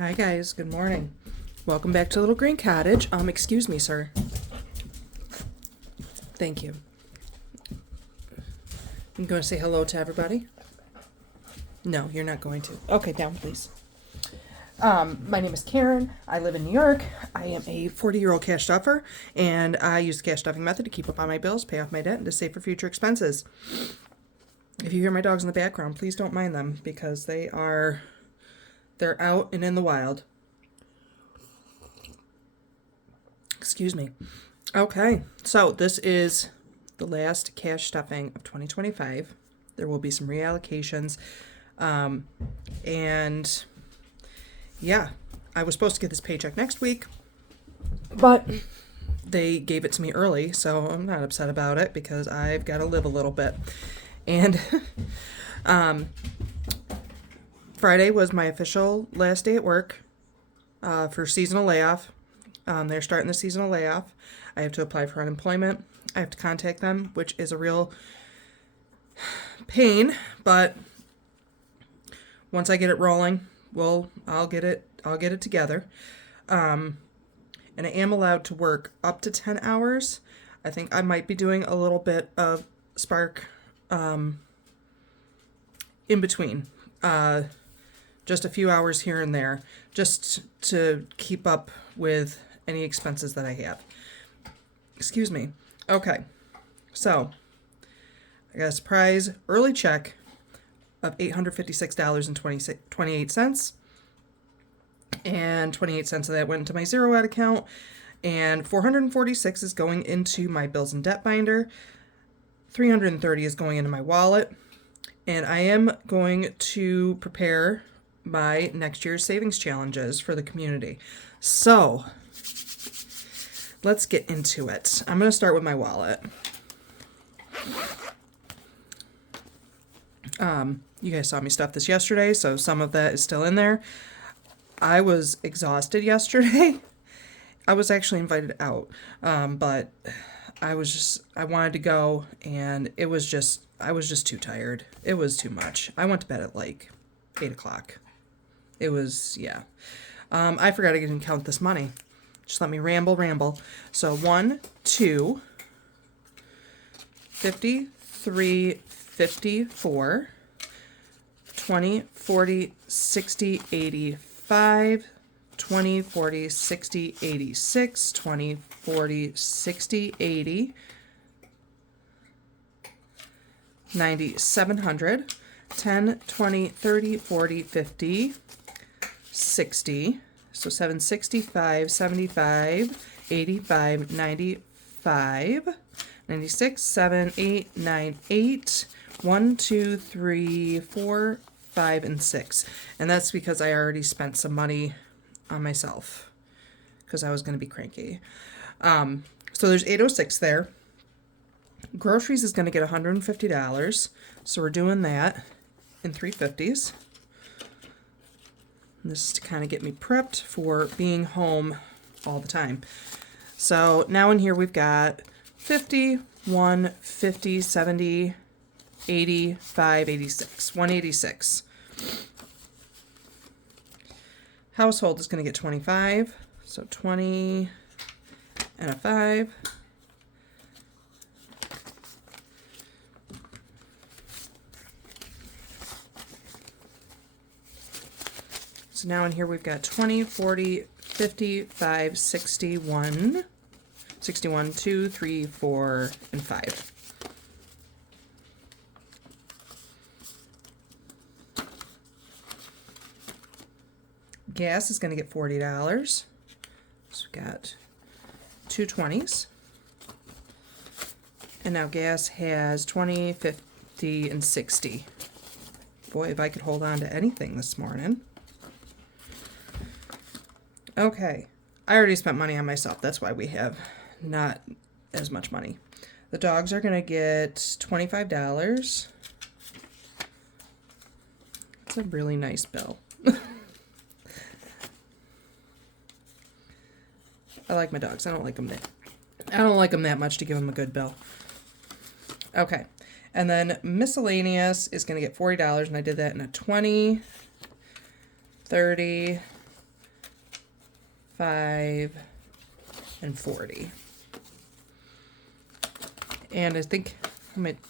Hi guys, good morning. Welcome back to Little Green Cottage. Excuse me, sir. Thank you. I'm going to say hello to everybody. No, you're not going to. Okay, down please. My name is Karen. I live in New York. I am a 40-year-old cash stuffer, and I use the cash stuffing method to keep up on my bills, pay off my debt, and to save for future expenses. If you hear my dogs in the background, please don't mind them because they're out and in the wild. Excuse me. Okay, so this is the last cash stuffing of 2025. There will be some reallocations. And yeah, I was supposed to get this paycheck next week, but they gave it to me early, so I'm not upset about it because I've got to live a little bit. And Friday was my official last day at work for seasonal layoff. They're starting the seasonal layoff. I have to apply for unemployment. I have to contact them, which is a real pain, but once I get it rolling, I'll get it together. And I am allowed to work up to 10 hours. I think I might be doing a little bit of Spark in between. Just a few hours here and there, just to keep up with any expenses that I have. Excuse me. Okay, so I got a surprise early check of $856.28, and 28 cents of that went into my zero out account, and 446 is going into my bills and debt binder. 330 is going into my wallet, and I am going to prepare my next year's savings challenges for the community. So let's get into it. I'm going to start with my wallet. You guys saw me stuff this yesterday, so some of that is still in there. I was exhausted yesterday. I was actually invited out, but I wanted to go, and I was just too tired. It was too much. I went to bed at like 8 o'clock. It was, yeah. I forgot I didn't count this money. Just let me ramble. So 1, 2, 50, 3, 54, 20, 40, 60, 85, 20, 40, 60, 86, 20, 40, 60, 80, 90, 700, 10, 20, 30, 40, 50, 60, so 765, 75, 85, 95, 96, 7, 8, 9, 8, 1, 2, 3, 4, 5, and 6. And that's because I already spent some money on myself because I was going to be cranky. So there's 806 there. Groceries is going to get $150. So we're doing that in 350s. This is to kind of get me prepped for being home all the time. So now in here we've got 50, 1, 50, 70, 80, 5, 86, 186. Household is going to get 25, so 20 and a 5. So now in here we've got 20, 40, 50, 5, 61, 61, 2, 3, 4, and 5. Gas is going to get $40. So we've got 2 20s. And now gas has 20, 50, and 60. Boy, if I could hold on to anything this morning. Okay, I already spent money on myself. That's why we have not as much money. The dogs are going to get $25. It's a really nice bill. I like my dogs. I don't like them that much to give them a good bill. Okay, and then miscellaneous is going to get $40, and I did that in a 20, 30, 5, and 40. And I think,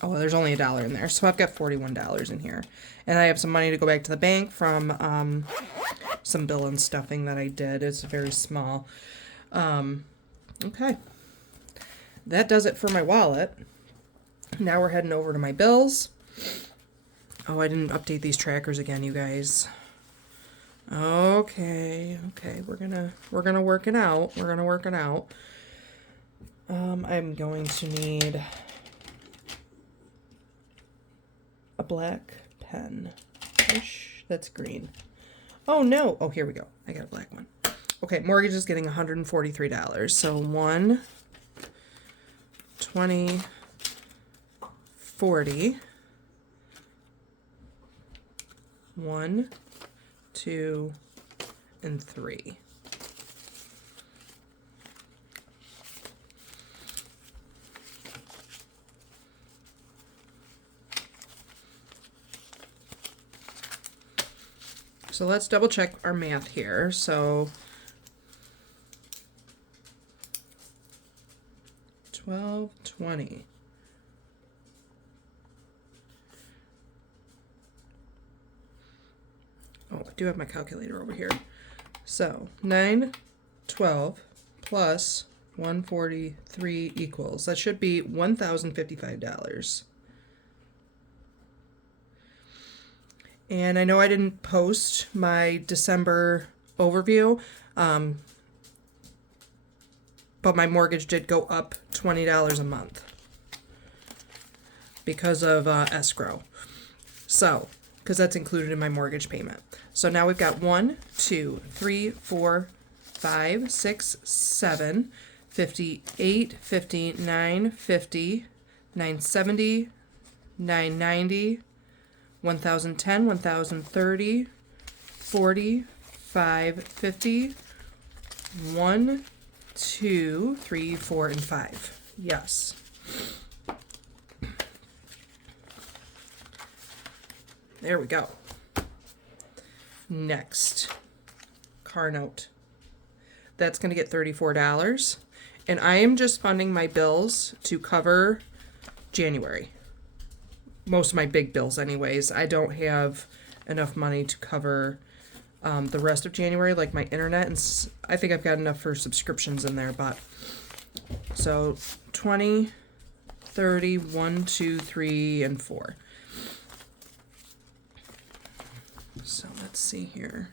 oh, there's only $1 in there. So I've got $41 in here. And I have some money to go back to the bank from some bill and stuffing that I did. It's very small. Okay. That does it for my wallet. Now we're heading over to my bills. Oh, I didn't update these trackers again, you guys. Okay, we're gonna work it out. I'm going to need a black pen. That's green. Oh no! Oh, here we go. I got a black one. Okay, mortgage is getting $143. So 1, 20, 40. 1, 2, and 3. So let's double check our math here. So 12, 20. Oh, I do have my calculator over here. So 9, 12 plus 143 equals, that should be $1,055. And I know I didn't post my December overview, but my mortgage did go up $20 a month because of escrow. So, because that's included in my mortgage payment. So now we've got 1, 2, 3, 4, 5, 6, 7, 58, 59, 50, 970, 990, 1010, 1030, 40, 5, 50, 1, 2, 3, 4, and 5. Yes. There we go. Next, car note. That's going to get $34. And I am just funding my bills to cover January. Most of my big bills anyways. I don't have enough money to cover the rest of January, like my internet. And I think I've got enough for subscriptions in there. But so 20, 30, 1, 2, 3, and 4. So let's see here.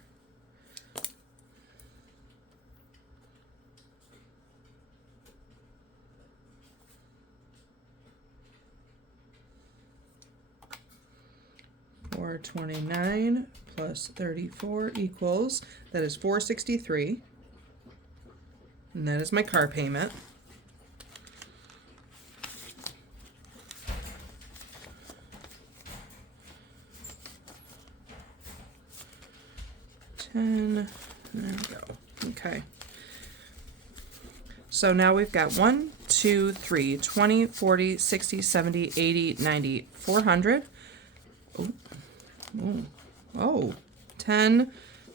$429 plus 34 equals, that is $463. And that is my car payment. There we go. Okay. So now we've got 1, 2, 3, 20, 40, 60, 70, 80, 90, 400. Oh, 10,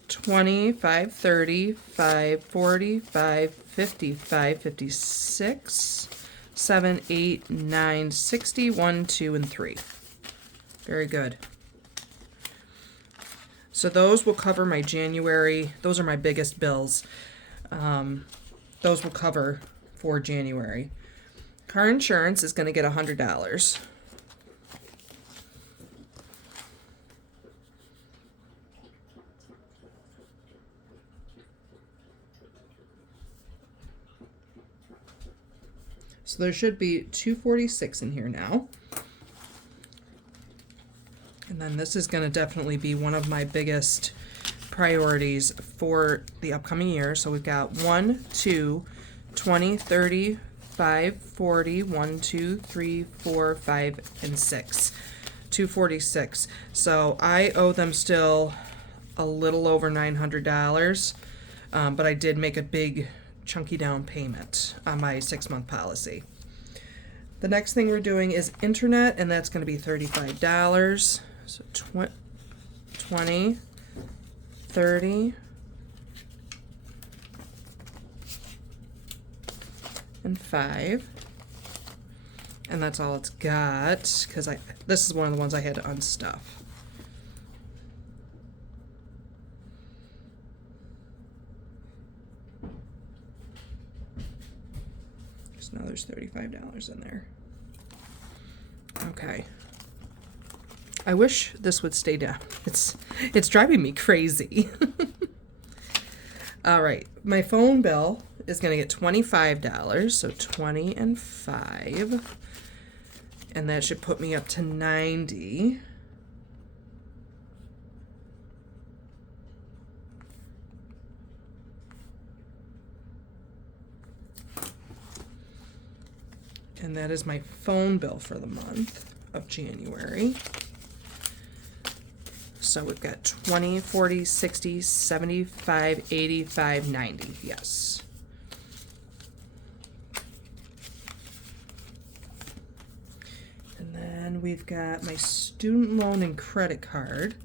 20, 5, 30, 5, 40, 5, 50, 5, 56, 7, 8, 9, 60, 1, 2, and 3. Very good. So those will cover my January. Those are my biggest bills. Those will cover for January. Car insurance is going to get $100. So there should be $246 in here now. And then this is going to definitely be one of my biggest priorities for the upcoming year. So we've got 1, 2, 20, 30, 5, 40, 1, 2, 3, 4, 5, and 6. $246. So I owe them still a little over $900, but I did make a big chunky down payment on my 6-month policy. The next thing we're doing is internet, and that's going to be $35. So 20, 30, and 5. And that's all it's got, because this is one of the ones I had to unstuff. So now there's $35 in there. Okay. I wish this would stay down. It's driving me crazy. All right, my phone bill is going to get $25, so 20 and 5. And that should put me up to 90. And that is my phone bill for the month of January. So we've got 20, 40, 60, 75, 85, 90. Yes. And then we've got my student loan and credit card.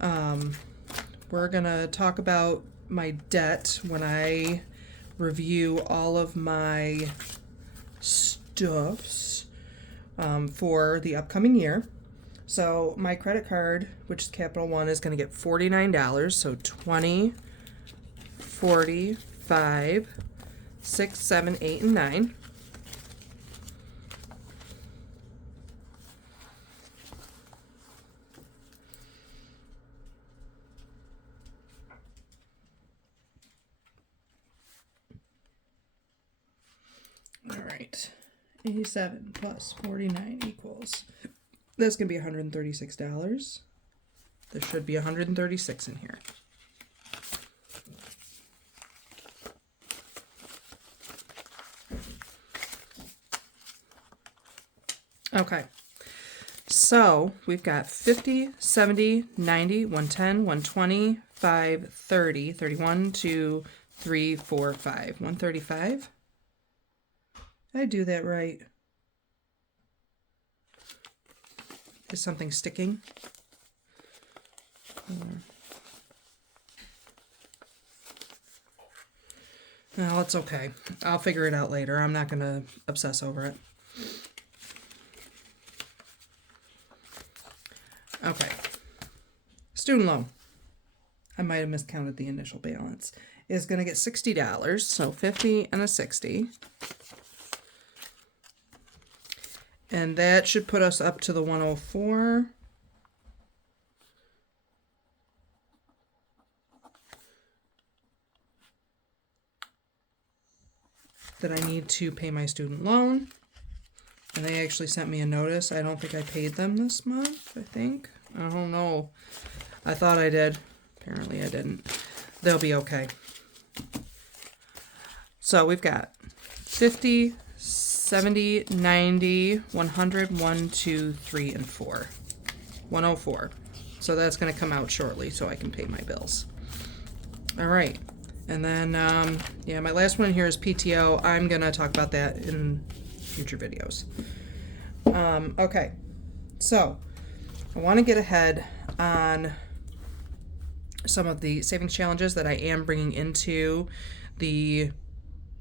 We're going to talk about my debt when I review all of my stuffs for the upcoming year. So my credit card, which is Capital One, is going to get $49. So 20, 40, 5, 6, 7, 8, and 9. All right. 87 plus 49 equals... That's going to be $136. There should be $136 in here. Okay. So we've got 50, 70, 90, 110, 120, 5, 30, 31, 2, 3, 4, 5. 135? Did I do that right? Is something sticking? No, it's okay. I'll figure it out later. I'm not going to obsess over it. Okay. Student loan. I might have miscounted the initial balance. Is going to get $60. So 50 and a 60. And that should put us up to the 104. That I need to pay my student loan. And they actually sent me a notice. I don't think I paid them this month, I think. I don't know. I thought I did. Apparently I didn't. They'll be okay. So we've got 50, 70, 90, 100, 1, 2, 3, and 4. 104. So that's going to come out shortly so I can pay my bills. All right. And then, yeah, my last one here is PTO. I'm going to talk about that in future videos. Okay. So I want to get ahead on some of the savings challenges that I am bringing into the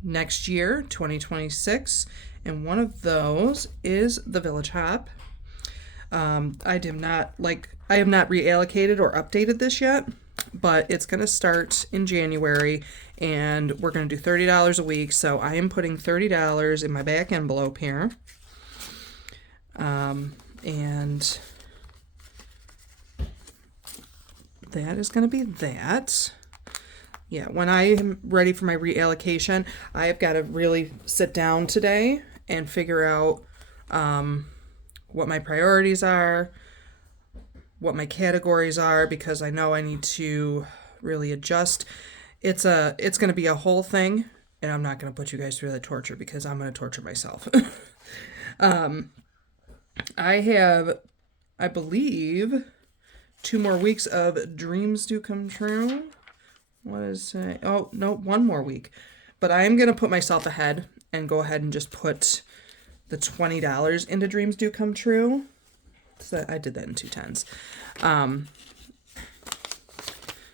next year, 2026. And one of those is the Village Hop. I have not reallocated or updated this yet, but it's going to start in January, and we're going to do $30 a week. So I am putting $30 in my back envelope here. And that is going to be that. Yeah, when I am ready for my reallocation, I have got to really sit down today and figure out what my priorities are, what my categories are, because I know I need to really adjust. It's going to be a whole thing, and I'm not going to put you guys through the torture because I'm going to torture myself. I have, I believe, 2 more weeks of Dreams Do Come True. What is it? Oh, no, 1 more week. But I am going to put myself ahead and go ahead and just put the $20 into Dreams Do Come True. So I did that in 2 tens.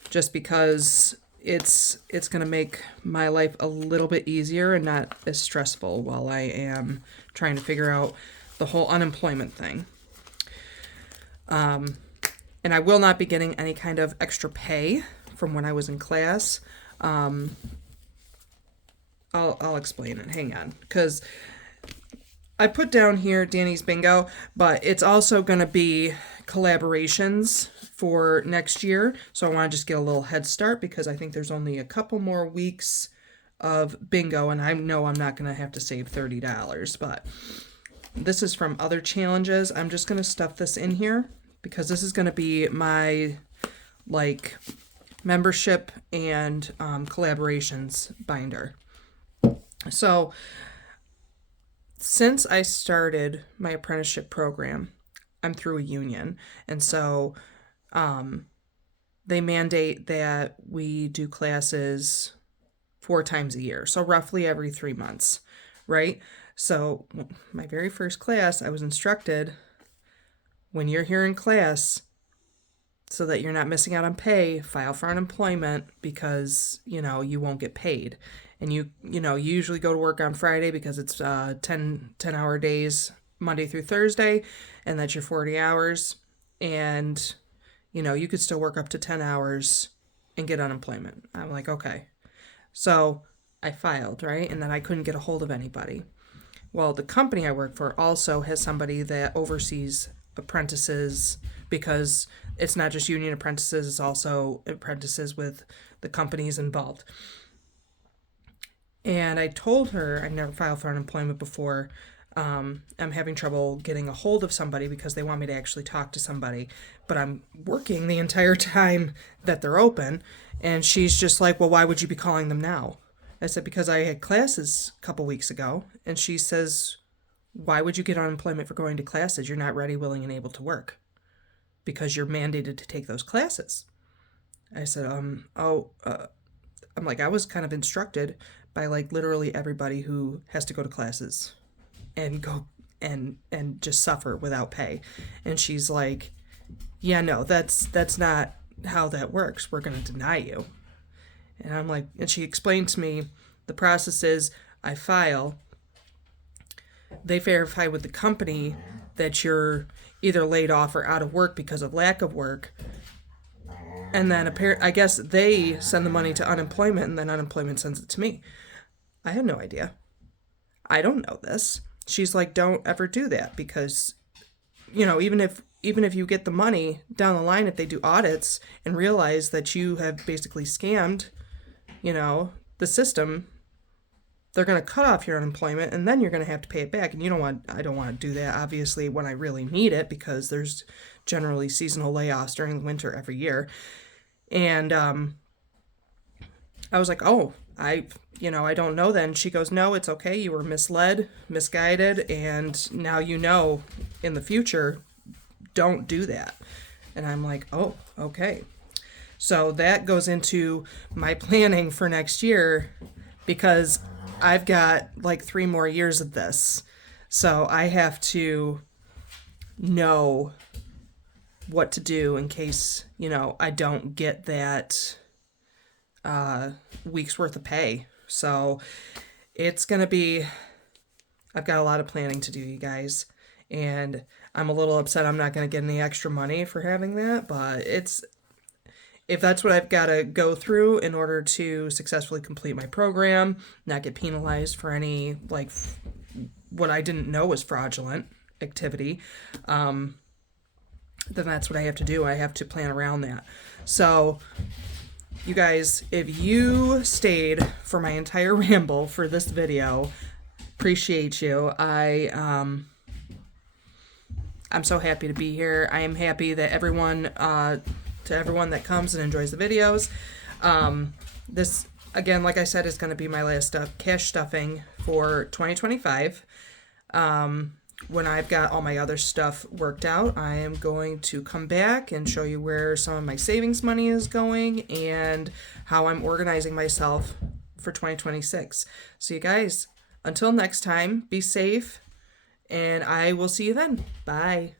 Just because it's going to make my life a little bit easier and not as stressful while I am trying to figure out the whole unemployment thing. And I will not be getting any kind of extra pay from when I was in class. I'll explain it. Hang on, because I put down here Danny's Bingo, but it's also going to be collaborations for next year. So I want to just get a little head start because I think there's only a couple more weeks of bingo, and I know I'm not going to have to save $30, but this is from other challenges. I'm just going to stuff this in here because this is going to be my like membership and collaborations binder. So since I started my apprenticeship program, I'm through a union, and so they mandate that we do classes 4 times a year, so roughly every 3 months, right? So my very first class, I was instructed, when you're here in class, so that you're not missing out on pay, file for unemployment because, you won't get paid. And you usually go to work on Friday because it's 10-hour days, Monday through Thursday, and that's your 40 hours. And, you could still work up to 10 hours and get unemployment. I'm like, okay. So I filed, right? And then I couldn't get a hold of anybody. Well, the company I work for also has somebody that oversees apprentices because it's not just union apprentices, it's also apprentices with the companies involved. And I told her I've never filed for unemployment before. I'm having trouble getting a hold of somebody because they want me to actually talk to somebody, but I'm working the entire time that they're open. And she's just like, well, why would you be calling them now? I said, because I had classes a couple weeks ago. And she says, why would you get unemployment for going to classes? You're not ready, willing, and able to work because you're mandated to take those classes. I said, I'm like, I was kind of instructed by like literally everybody who has to go to classes and go and just suffer without pay. And she's like, yeah, no, that's not how that works. We're going to deny you. And I'm like, and she explained to me the process is I file, they verify with the company that you're either laid off or out of work because of lack of work. And then I guess they send the money to unemployment, and then unemployment sends it to me. I had no idea. I don't know this. She's like, don't ever do that because, even if you get the money down the line, if they do audits and realize that you have basically scammed, the system, they're going to cut off your unemployment and then you're going to have to pay it back. And I don't want to do that, obviously, when I really need it because there's generally seasonal layoffs during the winter every year. And I was like, oh, I don't know then. She goes, no, it's okay. You were misled, misguided, and now in the future, don't do that. And I'm like, oh, okay. So that goes into my planning for next year because I've got like 3 more years of this. So I have to know what to do in case, I don't get that week's worth of pay. So it's going to be, I've got a lot of planning to do, you guys. And I'm a little upset I'm not going to get any extra money for having that, but if that's what I've got to go through in order to successfully complete my program, not get penalized for any, like, what I didn't know was fraudulent activity, then that's what I have to do. I have to plan around that. So, you guys, if you stayed for my entire ramble for this video, appreciate you. I'm so happy to be here. I am happy that everyone that comes and enjoys the videos. This, again, like I said, is going to be my last cash stuffing for 2025. When I've got all my other stuff worked out, I am going to come back and show you where some of my savings money is going and how I'm organizing myself for 2026. So you guys, until next time, be safe, and I will see you then. Bye.